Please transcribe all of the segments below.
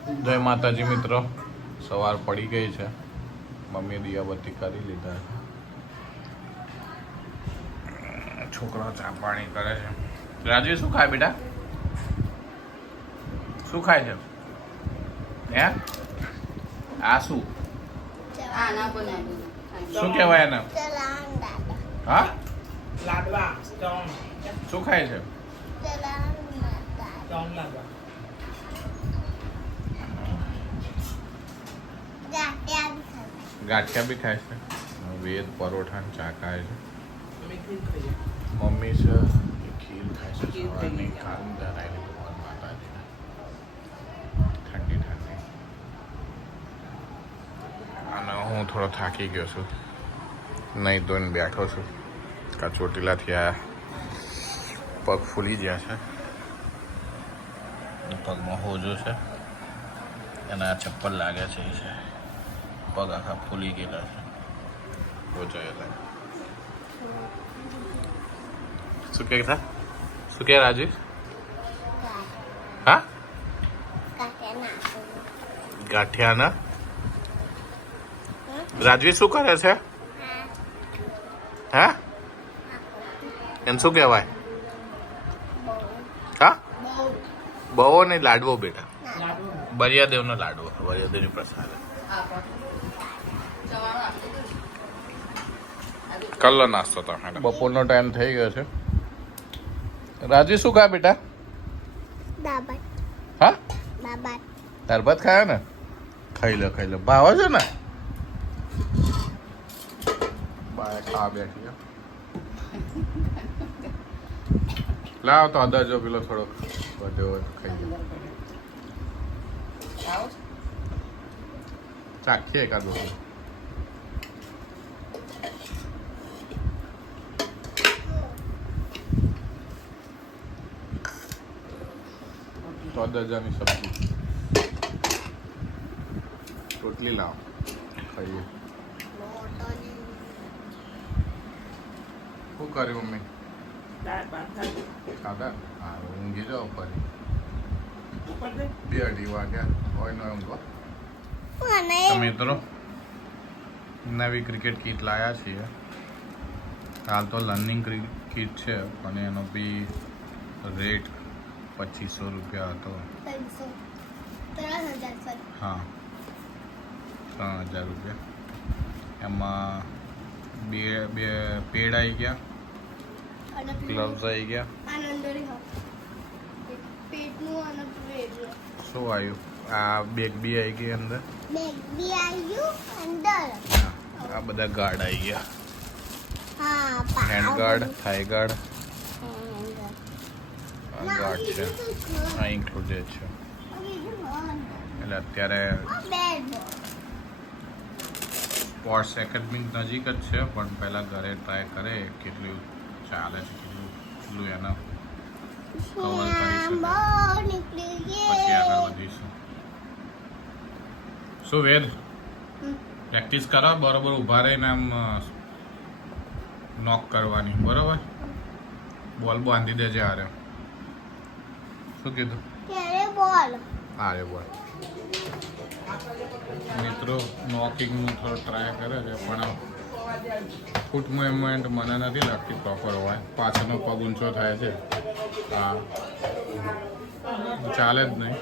જય માતાજી મિત્રો. સવાર પડી ગઈ છે. મમ્મી દિયાબત્તી કરી લીધા છે. છોકરો ચા પાણી કરે છે. રાજી શું ખાય બેટા? શું ખાય છે? હે? આ શું? શું કહેવાય એને? હા? લાડવા શું ખાય છે? લાડવા ગાટ્યા બી ખાય ગાંઠિયા બી ખાય છે. વેદ પરોઠા ને ચા ખાય છે. મમ્મી છે એ ખીર ખાય છે સવારની ખાન ધરાયેલી ભગવાન માતાજીને. ઠંડી ઠંડી. અને હું થોડો થાકી ગયો છું. નહીં ધોઈને બેઠો છું. કા ચોટીલાથી આ પગ ફૂલી ગયા છે. પગમાં હોજો છે. અને આ ચપ્પલ લાગે છે એ છે. પગ આખા ફૂલી ગયેલા છે એટલે શું કે था શું કે રાજેશ હા ગાંઠિયાના રાજવી શું કરે છે? હા એમ શું કહેવાય? હા બહુ નહીં લાડવો બેટા. બરિયાદેવનો લાડવો. બરિયાદેવની પ્રસાદ કલ્લો નાસ્તો તમે બપોરનો ટાઈમ થઈ ગયો છે. રાજી શું ખા બેટા? હા? દાબા ભાત ખાયા ને? ખાઈ લે ખાઈ લે. ભાવે છે ને? બાય ખા બેઠી. લાવ તો અદા જો પેલો થોડો ચાખીએ એકાદ વખત તો અદજાની સબ્જી રોટલી લાવ ખાઈએ શું કર્યું મમ્મી દાળ ભાત ખાધા હા ઊંઘી જાઓ ફરી. બે અઢી વાગ્યા. હોય નો એમ તો મિત્રો નવી ક્રિકેટ કીટ લાયા છીએ. હાલ તો લર્નિંગ કીટ છે પણ એનો બી રેટ પચીસો રૂપિયા હતો. હા. ત્રણ હજાર રૂપિયા. એમાં બે બે પેડ આવી ગયા. ગ્લવ્સ આવી ગયા. આનંદોરી હા પેટનું અને પેટનું શું આવ્યું? આ બેગ બી આવી ગઈ અંદર? બેગ બી આવ્યું અંદર. આ બધા ગાર્ડ આવી ગયા. હા hand guard thigh guard guard છે. આ ઇન્ક્લુડેડ છે. એટલે અત્યારે સ્પોર્ટ્સ એકેડમી નજીક જ છે પણ પહેલાં ઘરે ટ્રાય કરે કેટલું ચાલે છે કેટલું કેટલું એના કવર કરી શકે. પછી આગળ વધીશું. શું વેદ? પ્રેક્ટિસ કરો? બરોબર ઊભા રહીને આમ નોક કરવાની. બરોબર? બોલ બાંધી દેજે હારે. શું કીધું? બોલ. હારે બોલ. મિત્રો નોકિંગનું થોડો ટ્રાય કરે છે પણ ફૂટ મુવમેન્ટ મને નથી લાગતી પ્રોપર હોય. પાછળનો પગ ઊંચો થાય છે. હા. ચાલે જ નહીં.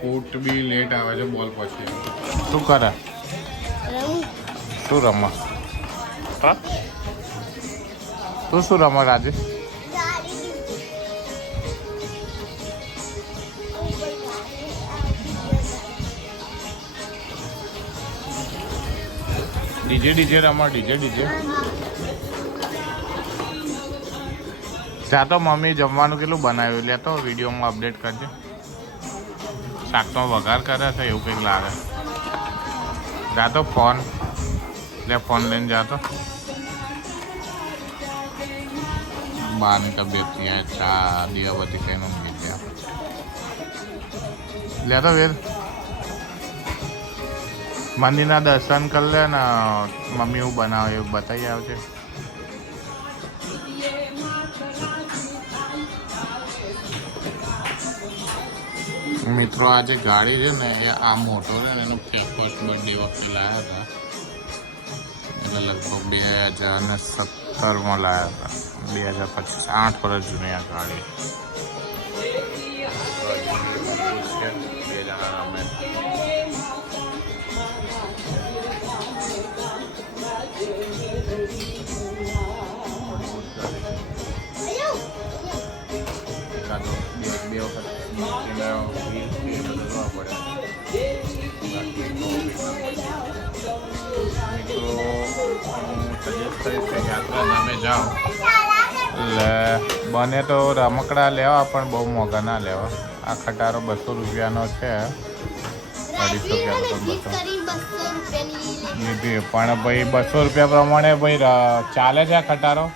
ફૂટ બી લેટ આવે છે બોલ પછી. શું કરે? શું રમવા? હા? તું શું રમવા રાજેશ ડીજે ડીજે રમા, ડીજે ડીજે. જા તો મમ્મી જમવાનું કેટલું બનાવ્યું? લે તો વિડીયોમાં અપડેટ કરજે. શાકનો વઘાર કરે છે, એવું કંઈક લાગે. જા તો ફોન. લે ફોન લઈને જા તો. બાની તબિયત ત્યાં ચા દિયાબતી બધી નહીં નું લે તો વેર મંદિરના દર્શન કરી લે ને, મમ્મી હું બનાવે, એવું બતાવી આવજે. મિત્રો, આ જે ગાડી છે ને, એ આ મોટો છે ને, એનો ફર્સ્ટ બર્થડે વખતે લાવ્યા હતા. એટલે લગભગ બે હજાર ને સત્તરમાં લાવ્યા હતા. બે હજાર પચીસ, આઠ વર્ષ જૂની આ ગાડી. તમે જાઓ એટલે બને તો રમકડા લેવા પણ બહુ મોંઘા ના લેવા. આ ખટારો બસો રૂપિયાનો છે. અઢીસો લીધી પણ ભાઈ બસો રૂપિયા પ્રમાણે ભાઈ ચાલે છે આ ખટારો?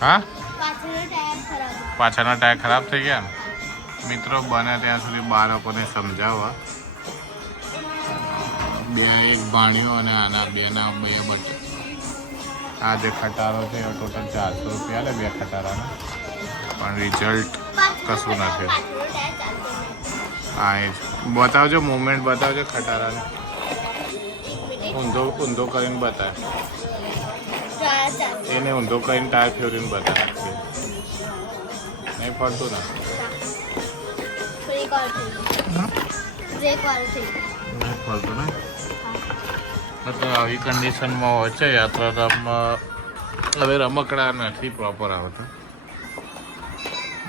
હા? પાછળના ટાયર ખરાબ. થઈ ગયા મિત્રો, બને ત્યાં સુધી બાળકોને સમજાવવા બે એક ભાણ્યો અને આના બેના બે બટ આ જે ખટારો છે, એ ટોટલ ચારસો રૂપિયા લે બે ખટારાના. પણ રિઝલ્ટ કશું નથી હા, એ બતાવજો મુવમેન્ટ બતાવજો ખટારાને. ઊંધો ઊંધો કરીને બતાવે એને ઊંધો કરીને ટાયર ફેરીને બતાવે નહીં ફરતું ને. નહીં? ફરતું ને એટલે આવી કન્ડિશનમાં હોય છે યાત્રાધામમાં હવે રમકડા નથી પ્રોપર આવતા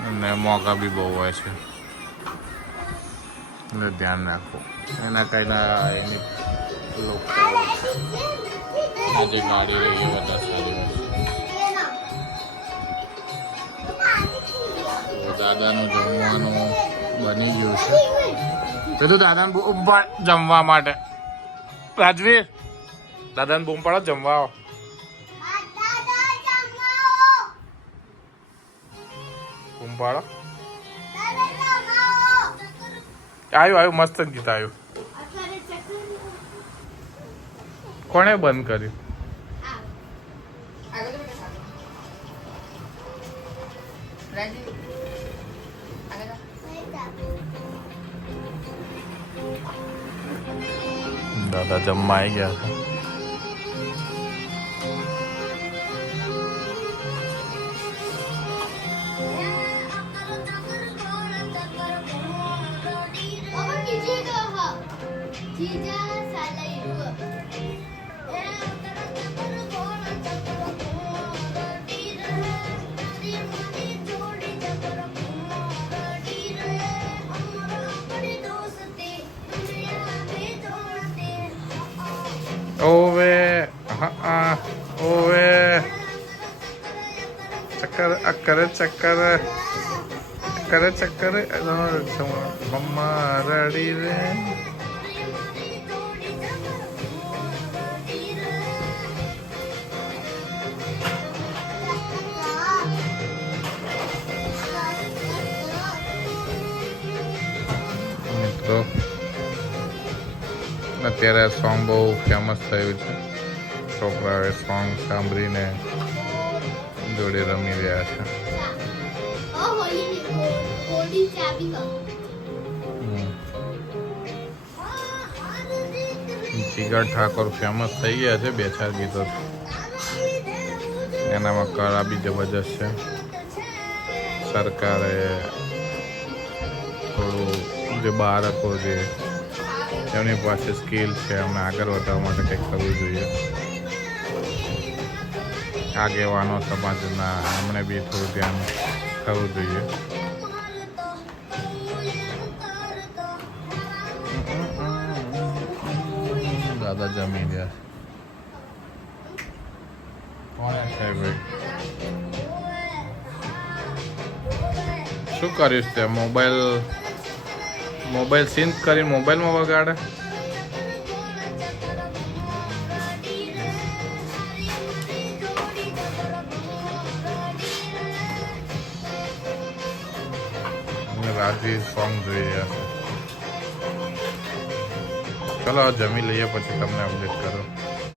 અને મોંઘા બી બહુ હોય છે. એટલે ધ્યાન રાખવું એના કાંઈના એની લોકો જે ગાડી રહી એ બધા સારી હોય દાદાનું જમવાનું બની ગયું છે. તો તો દાદાને બૂમ પાડ જમવા માટે. રાજવીર, દાદાને બૂમ પાડો, જમવા આવો. બૂમ પાડો. આવ્યું આવ્યું મસ્ત ગીત આવ્યું કોણે બંધ કર્યું? આગળ દાદા જમવા આવી ગયા Ove, uh-uh, ove. Chakkar, akkar, chakkar. Akkar, chakkar. I don't know, someone. Mama, ready then. અત્યારે સોંગ બહુ ફેમસ થયું છે. છોકરાઓએ સોંગ સાંભળીને જોડે રમી રહ્યા છે. જીગર ઠાકોર ફેમસ થઈ ગયા છે બે ચાર ગીતો. એનામાં કળા બી જબરજસ્ત છે. સરકારે થોડું જે બાળકો જે એમની પાસે સ્કિલ છે એમને આગળ વધારવા માટે કંઈક કરવું જોઈએ. આગેવાનો સમાજના એમણે બી થોડું ધ્યાન થવું જોઈએ. દાદા જમી ગયા. શું કરીશ તે મોબાઈલ મોબાઈલ સિંક કરીને મોબાઈલમાં વગાડે. રાજવી સોંગ જોઈ રહ્યા છે. ચલો, જમી લઈએ, પછી તમને અપડેટ કરો.